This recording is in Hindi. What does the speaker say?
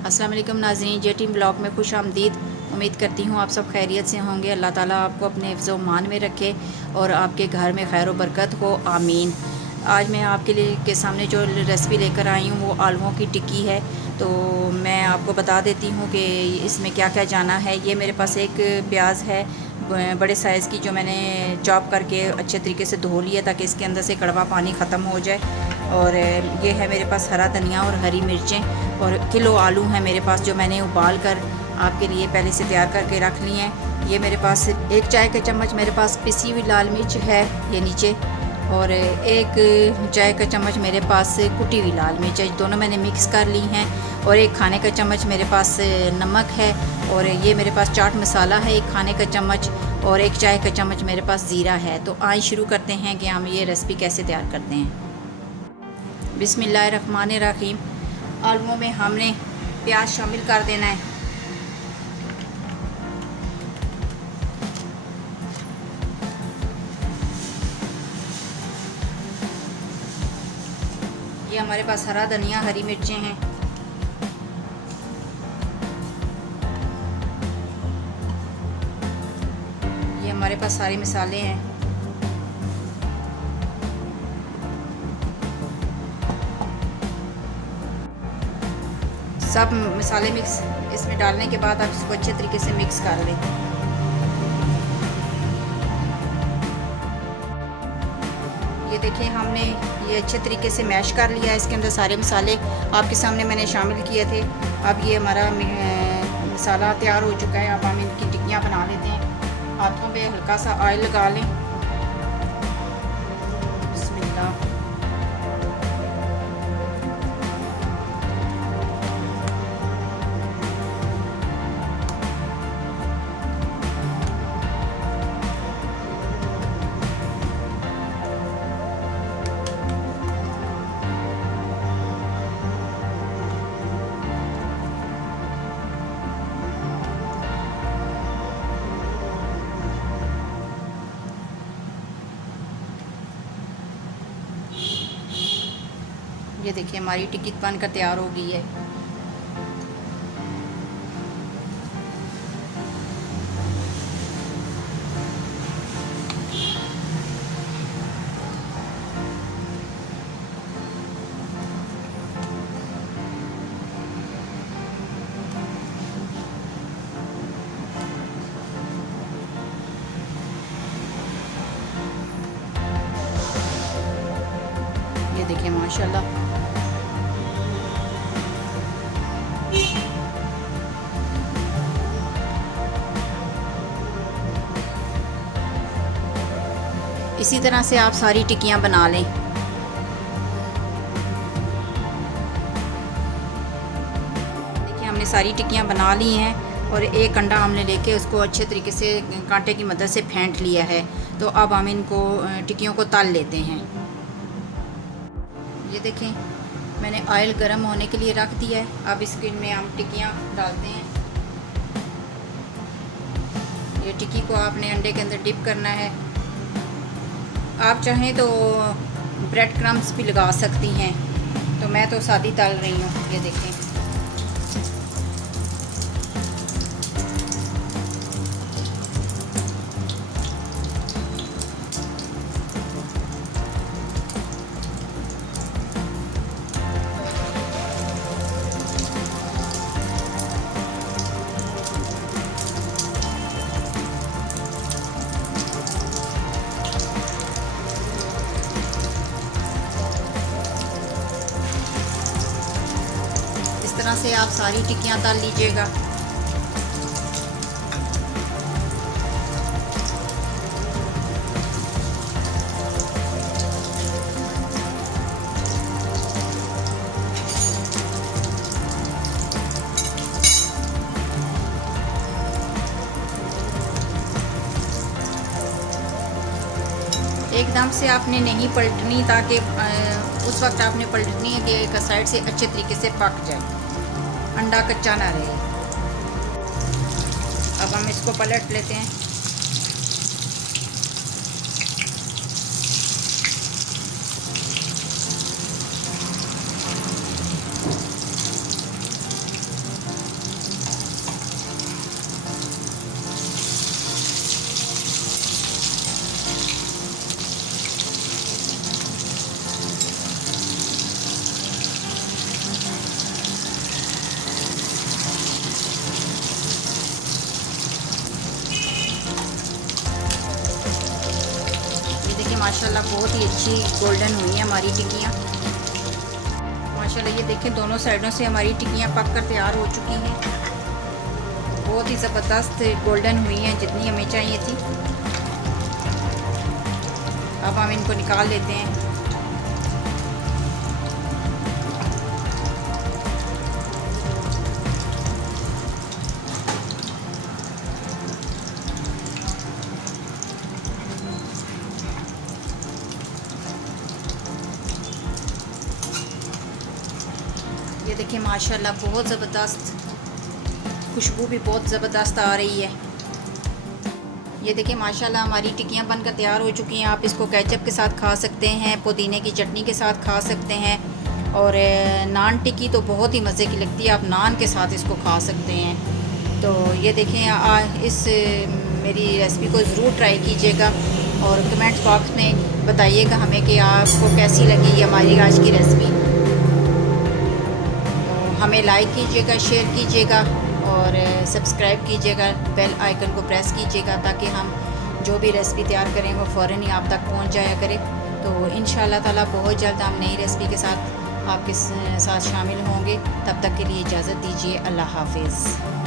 अस्सलाम वालेकुम नाज़रीन, जे टीम ब्लॉग में खुश आमदीद। उम्मीद करती हूँ आप सब खैरियत से होंगे। अल्लाह ताला आपको अपने हिफ्ज़ मान में रखे और आपके घर में खैर व बरकत हो, आमीन। आज मैं आपके लिए के सामने जो रेसिपी लेकर आई हूँ वो आलूओं की टिक्की है। तो मैं आपको बता देती हूँ कि इसमें क्या क्या जाना है। ये मेरे पास एक प्याज है बड़े साइज़ की, जो मैंने चॉप करके अच्छे तरीके से धो लिया ताकि इसके अंदर से कड़वा पानी ख़त्म हो जाए। और ये है मेरे पास हरा धनिया और हरी मिर्चें, और किलो आलू हैं मेरे पास जो मैंने उबाल कर आपके लिए पहले से तैयार करके रख लिए हैं। ये मेरे पास एक चाय का चम्मच मेरे पास पिसी हुई लाल मिर्च है, ये नीचे, और एक चाय का चम्मच मेरे पास कुटी हुई लाल मिर्च है, दोनों मैंने मिक्स कर ली हैं। और एक खाने का चम्मच मेरे पास नमक है, और ये मेरे पास चाट मसाला है एक खाने का चम्मच, और एक चाय का चम्मच मेरे पास ज़ीरा है। तो आज शुरू करते हैं कि हम ये रेसिपी कैसे तैयार करते हैं। बिस्मिल्लाहिर्रहमानिर्रहीम। आलूओं में हमने प्याज शामिल कर देना है। ये हमारे पास हरा धनिया, हरी मिर्चें हैं। ये हमारे पास सारे मसाले हैं। सब मसाले मिक्स इसमें डालने के बाद आप इसको अच्छे तरीके से मिक्स कर लें। ये देखिए, हमने ये अच्छे तरीके से मैश कर लिया है। इसके अंदर सारे मसाले आपके सामने मैंने शामिल किए थे। अब ये हमारा मसाला तैयार हो चुका है। अब हम इनकी टिक्कियाँ बना लेते हैं। हाथों पे हल्का सा ऑयल लगा लें। बिस्मिल्लाह। ये देखिए, हमारी टिक्की बनकर तैयार हो गई है। ये देखिए माशाल्लाह। इसी तरह से आप सारी टिक्कियाँ बना लें। देखिए, हमने सारी टिक्कियाँ बना ली हैं, और एक अंडा हमने लेके उसको अच्छे तरीके से कांटे की मदद से फेंट लिया है। तो अब हम इनको टिक्कियों को तल लेते हैं। ये देखें, मैंने ऑयल गर्म होने के लिए रख दिया है। अब इसके में हम टिक्कियाँ डालते हैं। ये टिक्की को आपने अंडे के अंदर डिप करना है। आप चाहें तो ब्रेड क्रम्स भी लगा सकती हैं, तो मैं तो सादी तल रही हूँ। ये देखें, इस तरह से आप सारी टिक्कियाँ तल लीजिएगा। एकदम से आपने नहीं पलटनी, ताकि उस वक्त आपने पलटनी है कि एक साइड से अच्छे तरीके से पक जाए, अंडा कच्चा ना रहे। अब हम इसको पलट लेते हैं। माशाल्लाह बहुत ही अच्छी गोल्डन हुई हैं हमारी टिक्कियाँ। माशाल्लाह ये देखें दोनों साइडों से हमारी टिक्कियाँ पक कर तैयार हो चुकी हैं। बहुत ही ज़बरदस्त गोल्डन हुई हैं जितनी हमें चाहिए थी। अब हम इनको निकाल लेते हैं। ये देखिए माशाल्लाह बहुत ज़बरदस्त खुशबू भी बहुत ज़बरदस्त आ रही है। ये देखिए माशाल्लाह हमारी टिक्कियाँ बनकर तैयार हो चुकी हैं। आप इसको केचप के साथ खा सकते हैं, पुदीने की चटनी के साथ खा सकते हैं, और नान टिक्की तो बहुत ही मज़े की लगती है, आप नान के साथ इसको खा सकते हैं। तो ये देखें इस मेरी रेसिपी को ज़रूर ट्राई कीजिएगा और कमेंट्स बॉक्स में बताइएगा हमें कि आपको कैसी लगी हमारी आज की रेसिपी। हमें लाइक कीजिएगा, शेयर कीजिएगा और सब्सक्राइब कीजिएगा, बेल आइकन को प्रेस कीजिएगा ताकि हम जो भी रेसिपी तैयार करें वो फ़ौरन ही आप तक पहुंच जाया करे। तो इंशाअल्लाह ताला बहुत जल्द हम नई रेसिपी के साथ आपके साथ शामिल होंगे। तब तक के लिए इजाज़त दीजिए। अल्लाह हाफ़िज़।